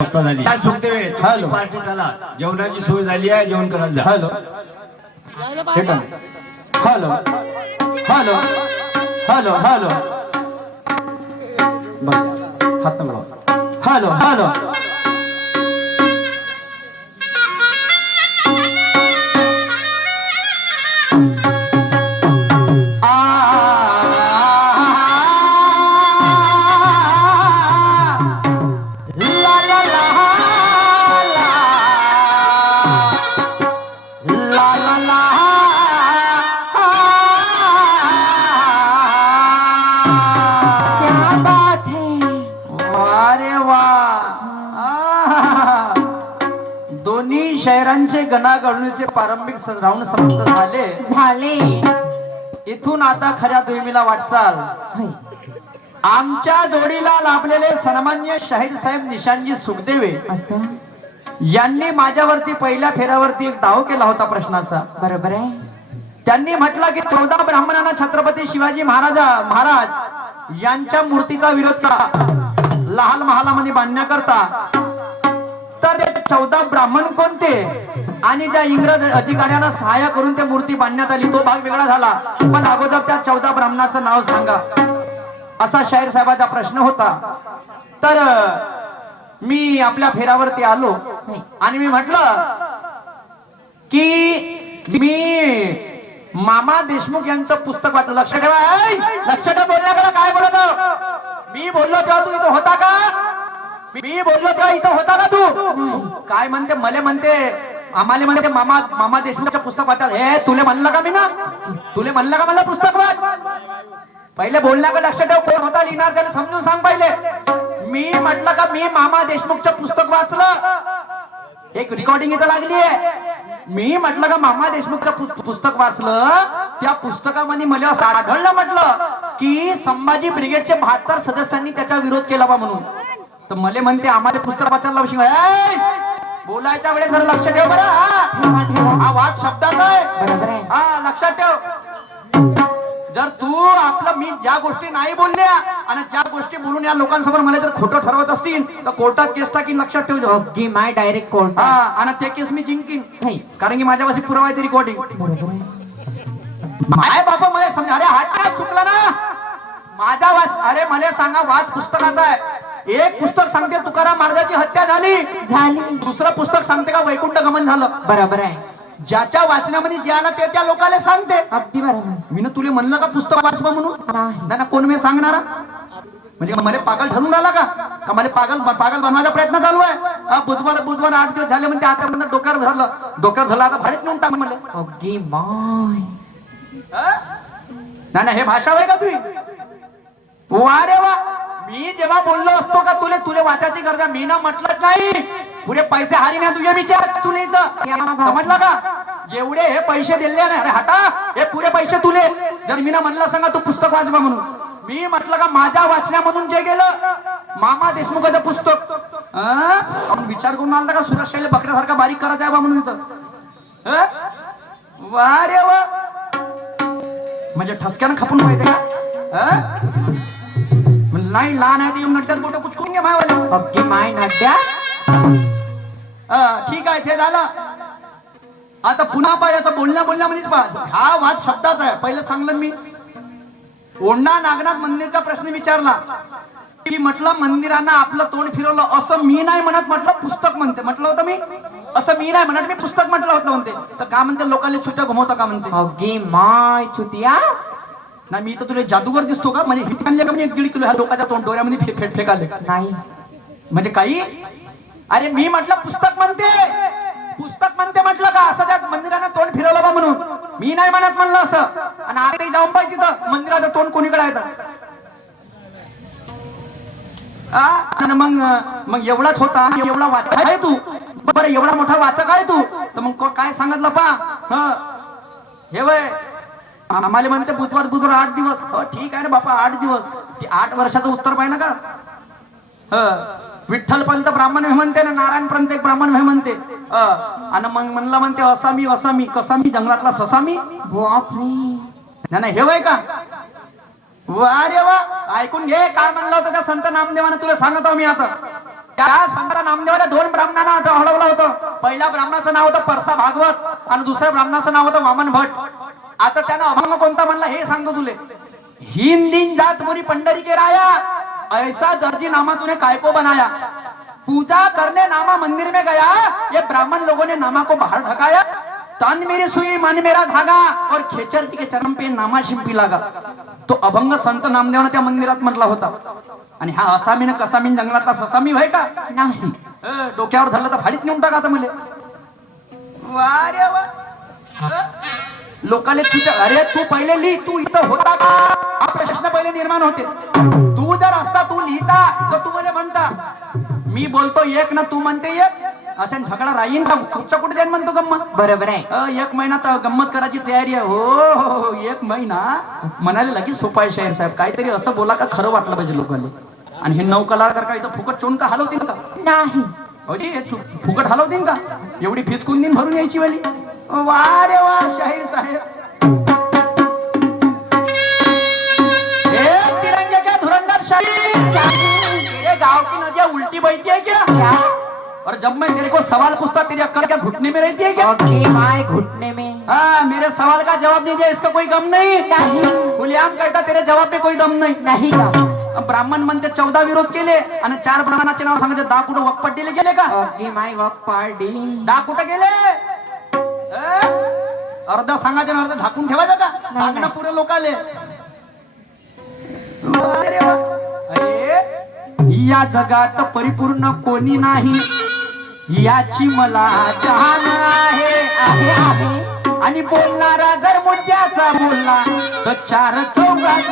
झाली. Hello. Party झाला. जेवणाची सोय झाली आहे जेवण करायला hello. Hello. Hello. Hello. Hello. बस. हात मिळवा हॅलो. हॅलो. दोन्ही शहरांचे गणागणनेचे प्रारंभिक राऊंड समाप्त झाले. झाले. इथून आता खऱ्या दुर्मीला वाटचाल. आमच्या जोडीला लाभलेले सन्मान्य शाहीर साहेब निशांजी सुखदेवे. यांनी माझ्यावरती पहिल्या फेऱ्यावरती एक डाव केला होता प्रश्नाचा. बरोबर आहे. त्यांनी म्हटलं की चौदा ब्राह्मणांना छत्रपती शिवाजी महाराजा महाराज यांच्या मूर्तीचा विरोध करा. लहान महालामध्ये बांधण्याकरता. तर ते चौदा ब्राह्मण कोणते? आणि ज्या इंग्रज अधिकाऱ्यांना सहाय्य करून ते मूर्ती बांधण्यात आली तो भाग वेगळा झाला. पण अगोदर त्या चौदा ब्राह्मणाचं नाव सांगा. असा शाहीर साहेबाचा प्रश्न होता. तर मी आपल्या फेरावरती आलो. आणि मी म्हटलं की मी मामा देशमुख यांचं पुस्तक वाचलं. लक्ष ठेवा लक्ष ठेवा बोलण्याकडे काय बोलत मी बोललो तेव्हा तू इथं होता का? मी बोललो का इथं होता का तू? काय म्हणते? मले म्हणते आम्हाला म्हणते मामा मामा देशमुखचं पुस्तक वाचा हे तुले म्हणलं का मी ना? तुले म्हणलं का मला पुस्तक वाच? पहिले बोलण्याकडे लक्ष ठेव कोण होता लिहिणार त्याला समजून सांग पहिले. मी म्हटलं का मी मामा देशमुखचं पुस्तक वाचलं? एक रेकॉर्डिंग इथं लागली आहे मी म्हटलं का मामा देशमुखचं पुस्तक वाचलं? त्या पुस्तकामध्ये मला असं आढळलं म्हटलं की संभाजी ब्रिगेडचे बहात्तर सदस्यांनी त्याचा विरोध केला बा म्हणून. तर मला म्हणते आम्हाला पुस्तक वाचायला लावशील. बोलायच्या वेळेस जरा लक्ष ठेव बरं हा. हा वाद शब्दाचा आहे. बरोबर आहे. हा लक्षात ठेव. जर तू आपलं मी ज्या गोष्टी नाही बोलल्या आणि ज्या गोष्टी बोलून या लोकांसमोर मला जर खोटं ठरवत असतील तर कोर्टात केस टाकीन लक्षात ठेव. ओके माय डायरेक्ट कोर्ट हा आणि ते केस मी जिंकीन. नाही. कारण की माझ्यापाशी पुरावा आहे रिकॉर्डिंग माय बापा मला समजा अरे हात काय चुकला ना. माझा वाच अरे मला सांगा वाद पुस्तकाचा आहे. एक पुस्तक सांगते तुकाराम महाराजाची हत्या झाली. झाली. दुसरं पुस्तक सांगते का वैकुंठ गमन झालं. बरोबर आहे. ज्याच्या वाचनामध्ये जे आलं ते त्या लोकांना सांगते. अगदी बरोबर. मी तुला म्हणलं का पुस्तक वाचवा म्हणून? नाही ना कोण मी सांगणारा? म्हणजे मला पागल ठरून राहिला का? का मला पागल पागल बनवायचा प्रयत्न चालू आहे? बुधवार बुधवार आठ दिवस झाले म्हणते आता म्हणलं डोक्यावर झालं डोक्यावर झालं आता भाडीत नेऊन टाक मला. ओके माय. नाही नाही हे भाषा आहे का तुम्ही वा रे वा. मी जेव्हा बोललो असतो का तुले तुले वाचायची गरज मी ना म्हटलं नाही. पुढे पैसे हारी ना तुझ्या विचार तुले इथं समजला का? जेवढे हे पैसे दिले ना अरे हटा हे पुरे पैसे तुले. जर मी ना म्हणलं सांगा तू पुस्तक वाचवा म्हणून. मी म्हटलं का माझ्या वाचण्यामधून जे गेलं मामा देशमुखाचं पुस्तक. आपण विचार करून आला का सुरेश शैले बकऱ्यासारखा बारीक करायचा आहे बा म्हणून इथं? वा रे वा. म्हणजे ठसक्यानं खपून पाहिजे का? नाही लहान आहे ते नट्ट्यात बोट कुचकून घे मायवाले ओके माय नद्या अं, ठीक आहे ते झालं. आता पुन्हा पाहिजे बोलण्या बोलण्यामध्येच पहा. हा वाद शब्दाचा आहे. पहिलं सांगलं मी. ओंडा नागनाथ मंदिरचा प्रश्न विचारला. की म्हटलं मंदिरांना आपलं तोंड फिरवलं. असं मी नाही म्हणत म्हटलं पुस्तक म्हणते. म्हटलं होतं मी? असं मी नाही म्हणत मी पुस्तक म्हटलं होतं म्हणते. तर का म्हणते लोकांनी छुट्या घुमवता का म्हणते? माय चुतिया ना मी तर तुला जादूगर दिसतो का? म्हणजे हिट आणले म्हणजे एक दीड किलो ह्या लोकांच्या तोंड डोऱ्यामध्ये फे- फेट फेकाले. नाही. म्हणजे काही? अरे मी म्हटलं पुस्तक म्हणते. पुस्तक म्हणते म्हटलं का? असं त्या मंदिरानं तोंड फिरवलं बा म्हणून. मी नाही म्हणत म्हणलं असं. आणि आता जाऊन पाहिजे तिथं. मंदिराचं तोंड कोणीकडे आहे? आणि मग मग एवढाच होता एवढा वाचक आहे तू. बरं एवढा मोठा वाचक आहे तू. तर मग काय सांगितलं पा? हे वय आम्हाला म्हणते बुधवार बुधवार आठ दिवस. हो ठीक आहे ना बापा आठ दिवस. ते आठ वर्षाचं उत्तर पाहिजे ना का विठ्ठल पंत ब्राह्मण हे म्हणते ना नारायण पंत एक ब्राह्मण हे म्हणते. आणि मग म्हणलं म्हणते असा मी असा मी कसा मी जंगलातला ससामी? बापरे. नाही हे वय का? वा रे वा. ऐकून घे काय म्हणलं होतं त्या संत नामदेवाने तुला सांगत आहो मी आता. त्या संत नामदेवाला दोन ब्राह्मणांना हळवलं होतं. पहिल्या ब्राह्मणाचं नाव होतं परसा भागवत आणि दुसऱ्या ब्राह्मणाचं नाव होतं वामन भट आता त्यानं अभंग कोणता म्हणला हे सांगतो तुले. हिंदीन जात मुरी पंढरी के राया ऐसा दर्जी नामा तुने काय को बनाया. पूजा करने नामा मंदिर में गया ये ब्राह्मण लोगों ने नामा को बाहर ढकाया. तन मेरी सुई मन मेरा धागा और खेचर जी के चरम पे नामा शिंपी लागा. तो अभंग संत नामदेवानं त्या मंदिरात म्हटला होता. आणि हा असामीन कसामीन जंगलातला ससामी व्हाय का? नाही. डोक्यावर धरलं तर फाडीत नेऊन टाका आता मले. वा. रे वा लोकाले अरे तू पहिले लिही तू इथं होता का? हा प्रश्न पहिले निर्माण होते. तू जर असता तू लिहिता तर तू मला म्हणता. मी बोलतो एक ना तू म्हणते एक. असा झगडा राहीन का? कुठच्या कुठे जाईन म्हणतो गम्मत बरोबर आहे. एक महिना तर गंमत करायची तयारी आहे. हो, हो हो, एक महिना? म्हणाले लगेच सोपा आहे शाहीर साहेब काहीतरी असं बोला का खरं वाटलं पाहिजे लोकांना. आणि हे नऊ कलाकार का इथं फुकट चोन का हलवतील का? नाही. अजी फुकट हलवतील का? एवढी फीस कोण दिन भरून यायची वाली? वा रे वा शाहीर साहेब. ए, तिरंगे क्या धुरंधर शाहीर. तेरे गांव की नदियाँ उल्टी बहती है क्या? क्या और जब मैं तेरे को सवाल पूछता तेरी अक्कल क्या घुटने में रहती है क्या? माय घुटने में। हाँ मेरे सवाल का जवाब नहीं दिया इसका कोई गम नहीं। गुलियाम कहता तेरे जवाब पे कोई दम नहीं। नाही ब्राह्मण म्हणते चौदा विरोध केले आणि चार ब्राह्मणाचे नाव सांगायचे दहा कुठं वकपट्टीले गेले का? माय वर्क पार्टी दहा कुठं गेले? अर्ध सांगायचे आणि अर्ध झाकून ठेवायचं का? सांग ना पुरे वा. अरे, या जगात परिपूर्ण कोणी नाही. याची मला जाण आहे. आणि बोलणारा जर मुद्द्याचा बोलला तर चार चौघात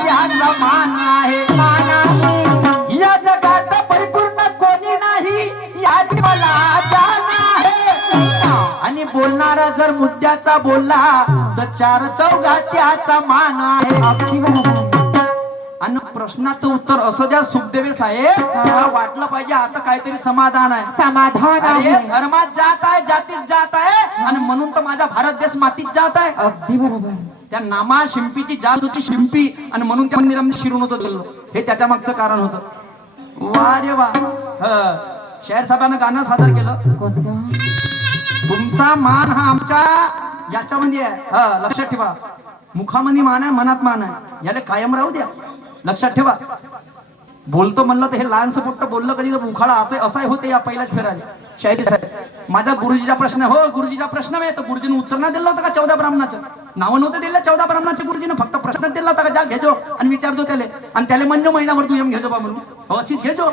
मान आहे मान आहे. या जगात परिपूर्ण कोणी नाही याची मला जाण आहे. आणि बोलणारा जर मुद्द्याचा बोलला तर चार चौघात त्याचा मान आहे. आणि प्रश्नाचं उत्तर असं द्या सुखदेवे साहेब. वाटलं पाहिजे आता काहीतरी समाधान आहे. समाधान आहे. धर्मात जात आहे जातीत जात आहे. आणि म्हणून तर माझा भारत देश मातीत जात आहे. अगदी बरोबर. त्या नामा शिंपीची जात होती शिंपी आणि म्हणून त्या मंदिरामध्ये शिरून होतं गेलो हे त्याच्या मागचं कारण होतं. वा रे वा. शहर साहेबांना गाणं सादर केलं. तुमचा मान हा आमच्या याच्यामध्ये आहे. लक्षात ठेवा. मुखामध्ये मान आहे मनात मान आहे. याला कायम राहू द्या. लक्षात ठेवा. बोलतो म्हणलं तर हे लहानसं पोट्ट बोललं कधी तर उखाडा आता असाही होते या पहिल्याच फिरायला शाहिरी साहेब माझा गुरुजीचा प्रश्न हो गुरुजीचा प्रश्न आहे. तर गुरुजीने उत्तर नाही दिलं होतं का चौदा ब्राह्मणाचं? नावं नव्हतं दिलं चौदा ब्राह्मणाचे गुरुजीने फक्त प्रश्न दिला होता का? जा घेजो आणि विचारतो त्याला. आणि त्याला म्हणलो महिनाभर तू येऊन घेजो बा म्हणून. हो अशीच घेजो.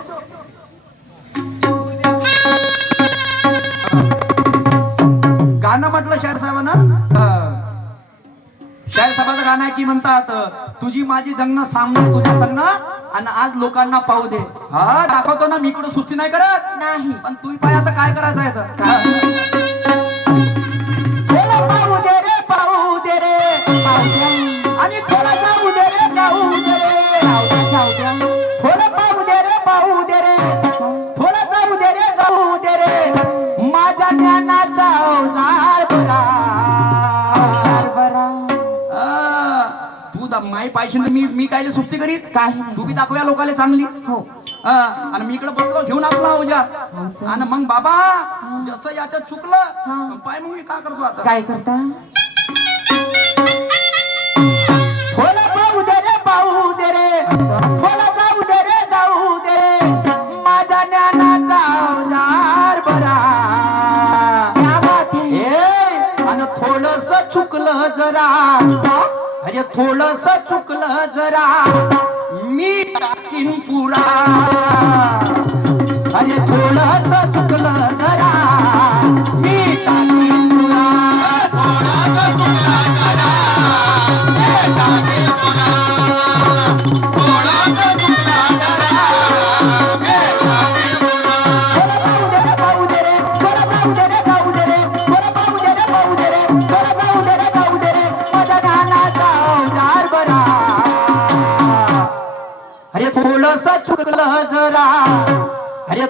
गाणं म्हटलं शाहीर साहेबांना? शाहीर साहेबाचं गाणं आहे की म्हणतात तुझी माझी जंगण सामने तुझ्या संग आणि आज लोकांना पाहू दे. हा दाखवतो ना मी इकडं सुस्ती नाही करत? नाही. पण तू पाय आता काय करायचं आहे तर? पाहू दे रे पाहू दे रे आणि थोडं तर मी मी काय सुस्ती करीत? नाही. तू बी दाखवूया लोकांना चांगली. हो. हा, आणि मी इकडे बसलो घेऊन आपला अवजार. आणि मग बाबा जसं याचं हा. चुकलं पाय मग मी काय करतो आता? काय करता? म्हणजे अरे थोडस चुकलं जरा. मी टाकीन पुरा. म्हणजे अरे थोडस चुकलं जरा.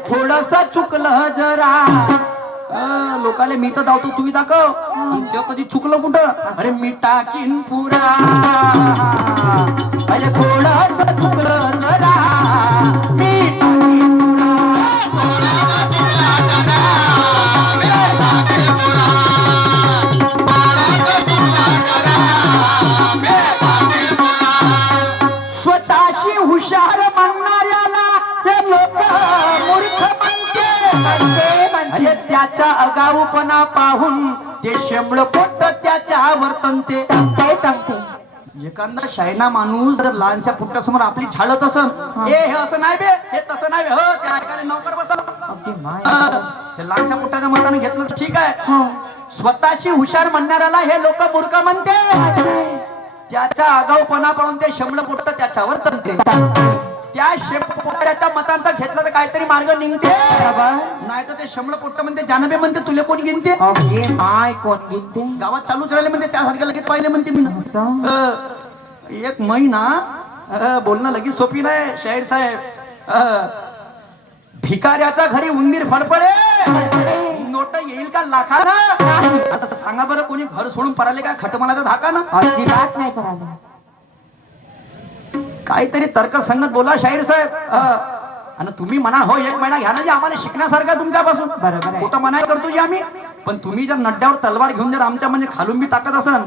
थोडस चुकलं जरा. लोकाले मी तर धावतो तुम्ही दाखव. आणि कधी चुकलं कुठं? अरे मी टाकीन पुरा. अरे थोडं शेंबळ पोट त्याच्या सांगते एखादा शायना माणूस जर लहानशा पुट्टासमोर आपली छाडत असन ए हे असं नाही बे हे तसं नाही बे. हो ते ऐकायला नौकर बसल अगदी माय ते लहानशा पुट्टाच्या मताने घेतलं तर ठीक आहे. हा. स्वतःशी हुशार म्हणणाऱ्याला हे लोक मूर्ख म्हणते. त्याच्या आगाऊपणा पाहून ते शंभर पोट्ट त्याच्यावर तंते त्या शेपट्याच्या मतांत घेतलं तर काहीतरी मार्ग निघते. नाही तर ते शंभर पोट्ट म्हणते जानबे म्हणते तुले कोण गिनते? माय कोण गिनते? गावात चालूच राहिले म्हणते त्यासारख्या लगेच पाहिले म्हणते मी. एक महिना बोलणं लगेच सोपी नाही शाहीर साहेब. भिकाऱ्याच्या घरी उंदीर फडफडे. नोट येईल का लाखाना? असं सांगा बरं कोणी घर सोडून पराले का खटमलाचा धाका ना अजिबात नाही पराला. काहीतरी तर्क संगत बोला शाहीर साहेब आणि तुम्ही म्हणा हो एक महिना घ्या ना जे आम्हाला शिकण्यासारखं तुमच्यापासून बरोबर. कुठं मनाई करतो जी आम्ही पण तुम्ही जर नड्ड्यावर तलवार घेऊन जर आमच्या म्हणजे खालून बी टाकत असन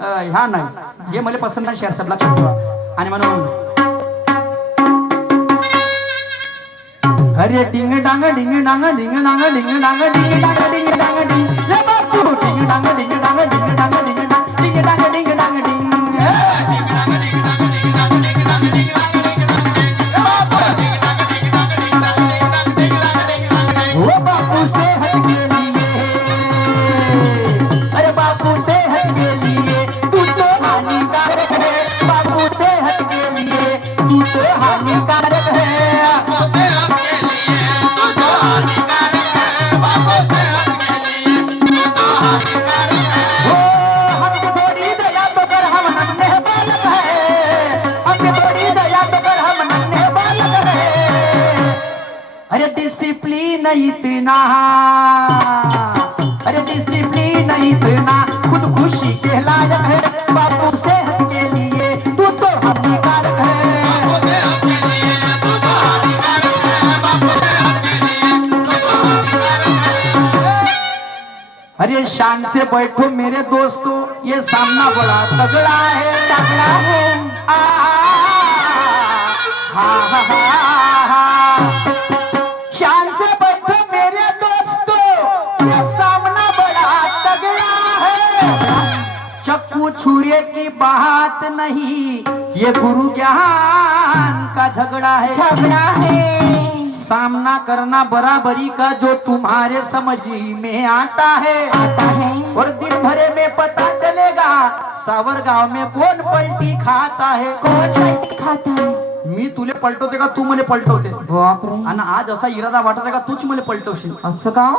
ह्या नाही हे मला पसंत नाही शाहीर साहेब लक्षात आणि म्हणून अरे डिंग डांग डिंग डांग डिंग डांग डिंग डांग डिंग डांग डिंग डिंग डांग डिंग डांग डिंग डांग डिंग डांग डिंग डांग डिंग डांग डिंग अरे डिसिप्लिन इतना। अरे डिसिप्लिन इतना। खुद खुशी के लायक है बापू सेहत के लिए। तू तो हानिकारक है। अरे शान से बैठो मेरे दोस्तों ये सामना बड़ा तगड़ा है। तगड़ा है। आ, हा, हा, हा, हा। छुरे की बात नहीं ये गुरु ज्ञान का झगड़ा है। झगड़ा है। सामना करना बराबरी का जो तुम्हारे समझ में आता है। आता है। और दिन भरे में पता चलेगा सावर गांव में कौन पलटी खाता है। कोण पलटी खाता है? मी तुले पलटवते का तू मला पलटवते? बापरे। आणि आज असा इरादा वाटत का तूच मला पलटवशील? असं का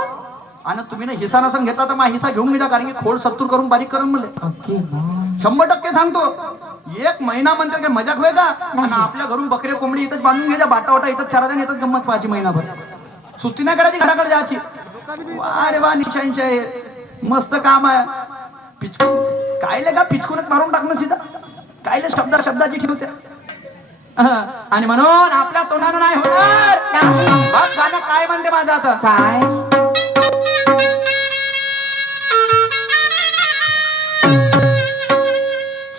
आणि तुम्ही ना हिसा नसन घेतला तर मग हिसा घेऊन घ्या कारण की खोड सत्तूर करून बारीक करून माय शंभर टक्के सांगतो. एक महिना म्हणतात काय मजाक होय का? आणि आपल्या घरून बकरे कोंबडी इथंच बांधून घ्यायच्या बाटा वाटा इथंच आणि इथंच गंमत पाहायची महिनाभर. सुस्ती नाही करायची घराकडे जायची. वा रे वा निशांशाही मस्त काम आहे. पिचकून. कायले का पिचकूनच मारून टाकणं सीधा? कायले शब्दा शब्दाची ठेवते आणि म्हणून आपल्या तोंडानं नाही होणार. काय म्हणते माझं आता. काय?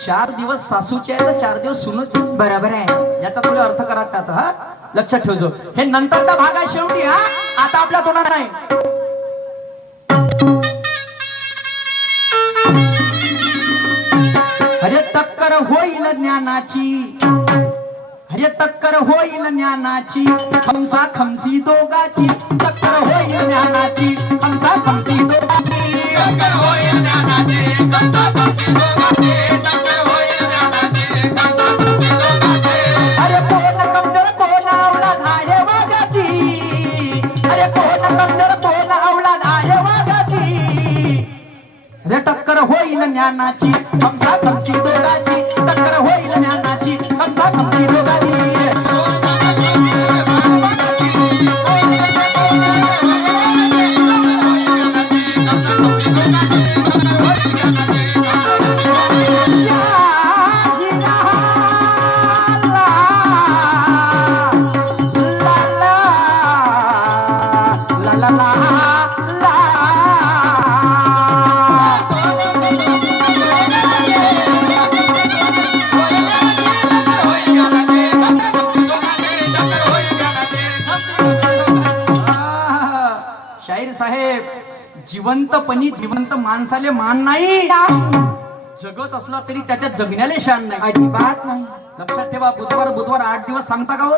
चार दिवस सासूचे आहे तर चार दिवस सुनच. बरोबर आहे. याचा तुला अर्थ करायचा आता हा? लक्षात ठेवतो हे नंतरचा भाग आहे शेवटी हा? आता आपल्या तोंडात नाही. अरे टक्कर होईल ज्ञानाची. अरे टक्कर होईल ज्ञानाची. खमसा खमसी दोगाची टक्कर होईल ज्ञानाची. खमसा खमसी दोगाची होईल ज्ञानाची. खमसा खमसी दोगाची अरे कोण कमजोर आहे वाघाची टक्कर होईल ज्ञानाची. आमच्या खमसी दोघाची शाहीर साहेब जिवंतपणी जिवंत माणसाले मान नाही. जगत असला तरी त्याच्या जगण्याले शान नाही. अजिबात नाही. लक्षात ठेवा बुधवार बुधवार आठ दिवस सांगता का हो?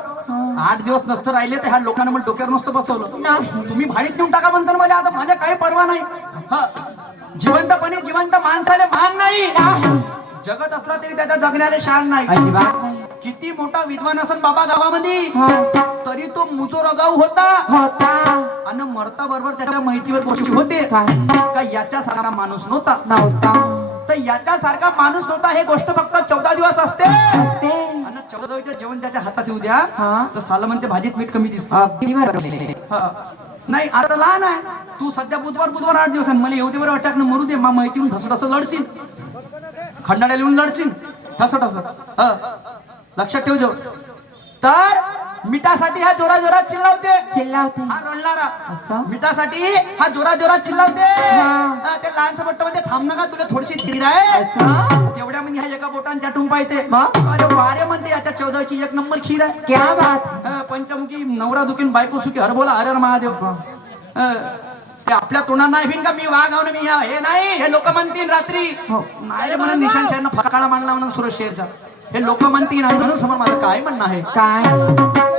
आठ दिवस नसतं राहिले तर ह्या लोकांना मला डोक्यावर नसतं बसवलं. तुम्ही भाडीत नेऊन टाका म्हणता मला आता माझ्या काही पडवा नाही. हा. जिवंतपणे जिवंत माणसाले मान नाही. जगत असला तरी त्याच्या जगण्याले शान नाही. अजिबात नाही. किती मोठा विद्वान असन बाबा गावामध्ये. तरी तो मुजोर अगाऊ होता. होता. आणि मरता बरोबर त्याच्या माहितीवर गोष्टी होते? का याच्या सारखा माणूस नव्हता. नव्हता. तर याच्या सारखा माणूस नव्हता हे गोष्ट फक्त चौदा दिवस असते. असते. आणि जेवण त्याच्या हातात येऊ द्या. हा. तर साला म्हणते भाजीत मीठ कमी दिसत. नाही आता लहान आहे. तू सध्या बुधवार बुधवार आठ दिवस. मला येऊ दे बरं अटॅक मरू दे. मा माहिती ठस ठस लढशील. खंडाळ्या लिहून लढशील. ठस ठस ह. लक्षात ठेव जो तर मिठासाठी हा जोरा जोरात चिल्लावते. चिल्लावते. हा रडणारा. असं? मिठासाठी हा जोरा जोरात चिल्लावते ते लहानसं मोठं मध्ये थांब ना का तुला थोडीशी धीर आहे? तेवढ्या म्हणजे ह्या एका बोटान चाटून पाहिजे? अरे वारे म्हणते याच्या चौदाची एक नंबर खीर आहे. क्या बात. पंचमुखी नवरा दुखीन बायको सुखी हर बोला हर हर महादेव. ते आपल्या तोंडात नाही भिन का मी वाघावनं मी हे नाही हे लोक म्हणतील रात्री. हो. नाही म्हणून निशांत फकाळा मांडला म्हणून सुरेश शेरचा. हे लोक म्हणतील आणि समोर माझं काय म्हणणं आहे? काय?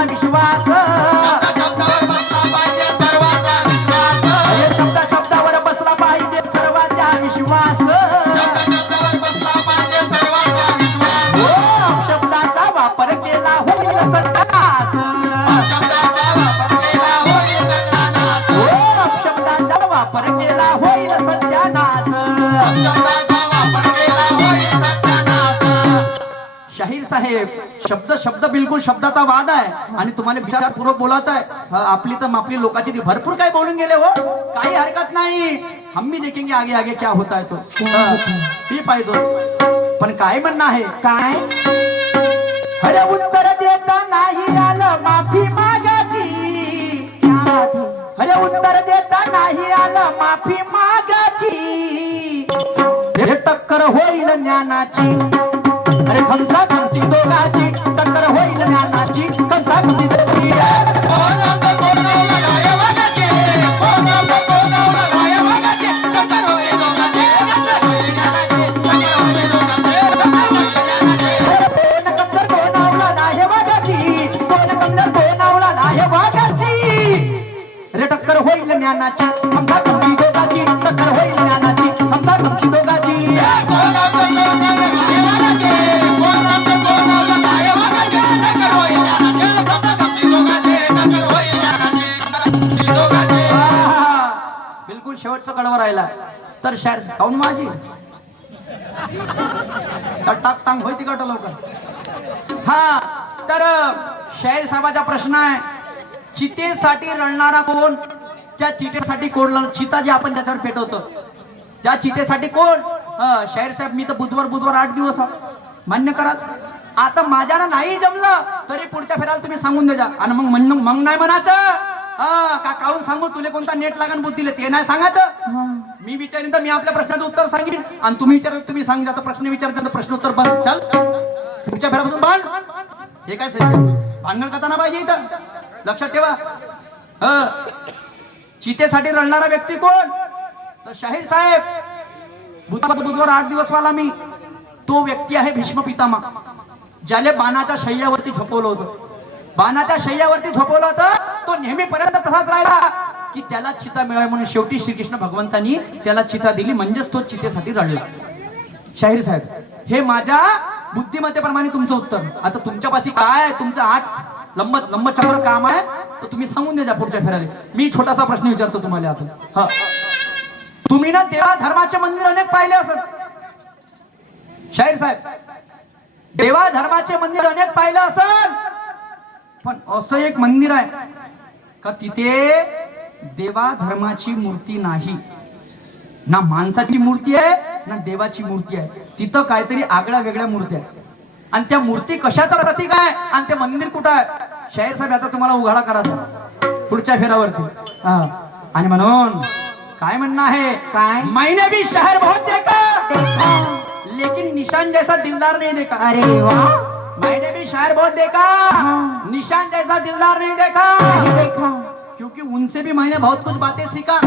विश्वास आहे आणि तुम्हाला विचारपूर्वक बोलायचं आहे. आपली तर आपली लोकांची ती भरपूर काय बोलून गेले हो. काही हरकत नाही. हम भी देखेंगे आगे आगे क्या होता है तो. हा, ही पाहिजे पण काय म्हणणं आहे? काय? अरे उत्तर देता नाही आलं माफी है अरे उत्तर देता नाही आलं माफी मागायची. हे टक्कर होईल ज्ञानाची. अरे खमसा शेवटचं कडवं राहिला. तर शार खाऊन माझी? टाक टांग होय तिकट लवकर. हा तर शाहीर साहेबाचा प्रश्न आहे. चितेसाठी रडणारा कोण? त्या चितेसाठी कोण चिता जे आपण त्याच्यावर पेटवतो. त्या चितेसाठी कोण? हा, शाहीर साहेब मी तर बुधवार बुधवार आठ दिवस मान्य करा आता माझ्यानं नाही जमलं तरी पुढच्या फेराला तुम्ही सांगून द्या आणि मग म्हण मग नाही म्हणायचं. हा का काहून सांगू? तुला कोणता नेट लागण बुद्धीले? ते नाही सांगायचं. मी विचारीन तर मी आपल्या प्रश्नाचं उत्तर सांगेन. आणि तुम्ही विचारत तुम्ही तर प्रश्न विचारता प्रश्न उत्तर बंद. चल. तुमच्या फेरापासून बंद. हे काय भांडण करताना पाहिजे इथं? लक्षात ठेवा. ह. चितेसाठी रडणारा व्यक्ती कोण? तर शाहीर साहेब. बुधवार बुधवार आठ दिवस वाला मी. तो व्यक्ती आहे भीष्म पितामा ज्याले बाणाच्या शय्यावरती झोपवलं होतं. बाणाच्या शय्यावरती झोपवलं होतं. तो नेहमीपर्यंत तसाच राहिला की त्याला चिता मिळावी म्हणून शेवटी श्रीकृष्ण भगवंतांनी त्याला चिता दिली म्हणजेच तो चितेसाठी रडला. शाहीर साहेब हे माझ्या बुद्धिमत्तेप्रमाणे तुमचं उत्तर. आता तुमच्यापाशी काय आहे? तुमचं आठ लंब चक्र काम आहे तर तुम्ही सांगून द्या पुढच्या फेऱ्याला. मी छोटासा प्रश्न विचारतो तुम्हाला आता. हा. तुम्ही ना देवा धर्माचे मंदिर अनेक पाहिले असत शाहीर साहेब देवा धर्माचे मंदिर अनेक पाहिलं असत पण असं एक मंदिर आहे का तिथे देवा धर्माची मूर्ती नाही. ना माणसाची मूर्ती आहे ना देवाची मूर्ती आहे. तिथं काहीतरी आगळ्या वेगळ्या मूर्ती आहे आणि त्या मूर्ती कशाचं प्रतीक आहे? आणि ते मंदिर कुठं आहे? शाहीर साहेब आता तुम्हाला उघाडा करायचा पुढच्या फेरावरती हा. आणि म्हणून काय म्हणणं आहे? काय? मैंने भी शहर बहुत देखा. लेकिन निशान जैसा दिलदार नहीं देखा. अरे वा. मैंने भी शहर बहुत देखा। हाँ। निशान जैसा दिलदार नहीं देखा। नहीं देखा। क्योंकि उनसे भी मैंने बहुत कुछ बातें सीखा।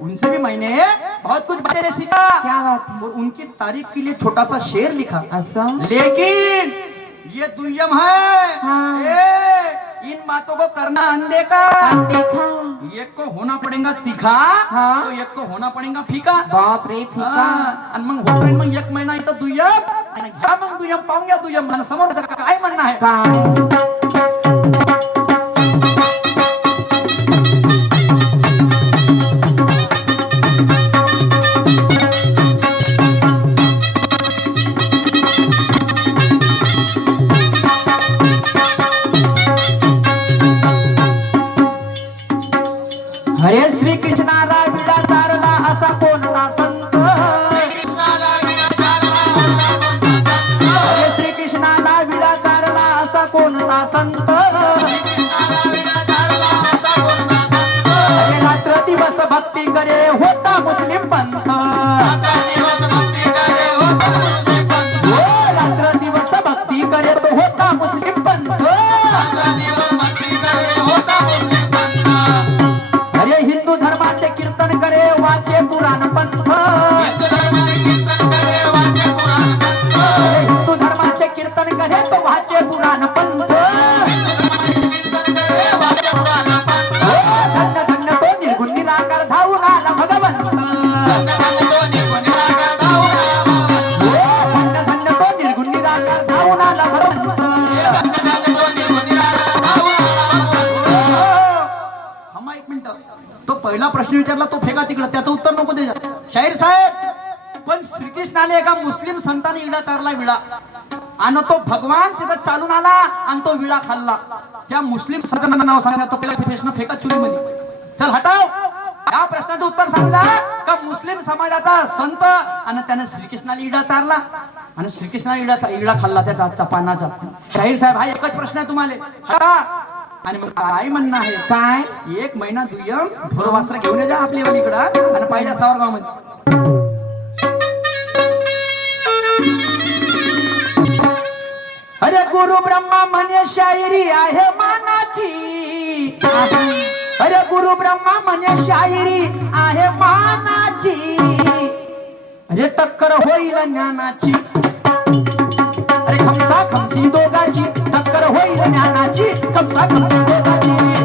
उनसे भी मैंने बहुत कुछ बातें सीखा। क्या बात है? और उनकी तारीफ़ के लिए छोटा सा शेर लिखा। असं लेकिन ये दुय्यम है। हाँ। ए, इन बातों को करना अनदेखा। देखा एक को होना पड़ेगा तीखा हाँ। तो एक को होना पड़ेगा फीका। बाप रे फिका। हा, आणि मग होतोय मग एक महिना इथं दुय्यम आणि घ्या मग तुझ्या पाहुण्या घ्या मन मला समोर काय म्हणणं आहे? का दिवस भक्ती करे पहिला प्रश्न विचारला तो फेका तिकडं. त्याचं उत्तर नको दे शाहीर साहेब पण श्रीकृष्णाने एका मुस्लिम संतांनी विडा चारला विडा. आणि तो भगवान तिथं चालून आला आणि तो विडा खाल्ला. त्या मुस्लिम संतांना नाव सांगा तो पहिला प्रश्न फेका चुलीमध्ये. चल हटाव. या प्रश्नाचं उत्तर सांगा का मुस्लिम समाजाचा संत आणि त्याने श्रीकृष्णाला इडा चारला? आणि श्रीकृष्णाला इडा इडा खाल्ला त्याचा आजचा पानाचा. शाहीर साहेब हा एकच प्रश्न आहे तुम्हाला. आणि मग काय म्हणणं आहे? काय? एक महिना दुय्यम ढोरवास्त्र घेऊन ये जा आपली इकडं आणि पाहिजे सावरगावमध्ये. अरे गुरु ब्रह्मा म्हणे शायरी आहे मानाची. अरे गुरु ब्रह्मा म्हणे शायरी आहे मानाची. अरे टक्कर होईल ज्ञानाची. खमसा खमसी दोघाची टक्कर होईल ज्ञानाची खमसा खमसी दोघाची.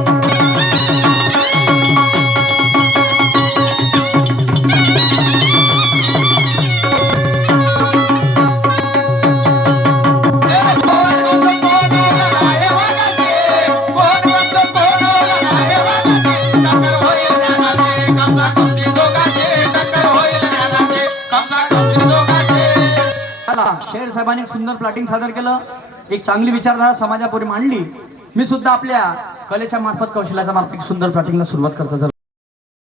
शेर साहेबांनी एक सुंदर प्लॉटिंग सादर केलं एक चांगली विचारधारा समाजापुढे मांडली. मी सुद्धा आपल्या कलेच्या मार्फत कौशल्याच्या मार्फत सुंदर प्लॉटिंगला सुरुवात करतो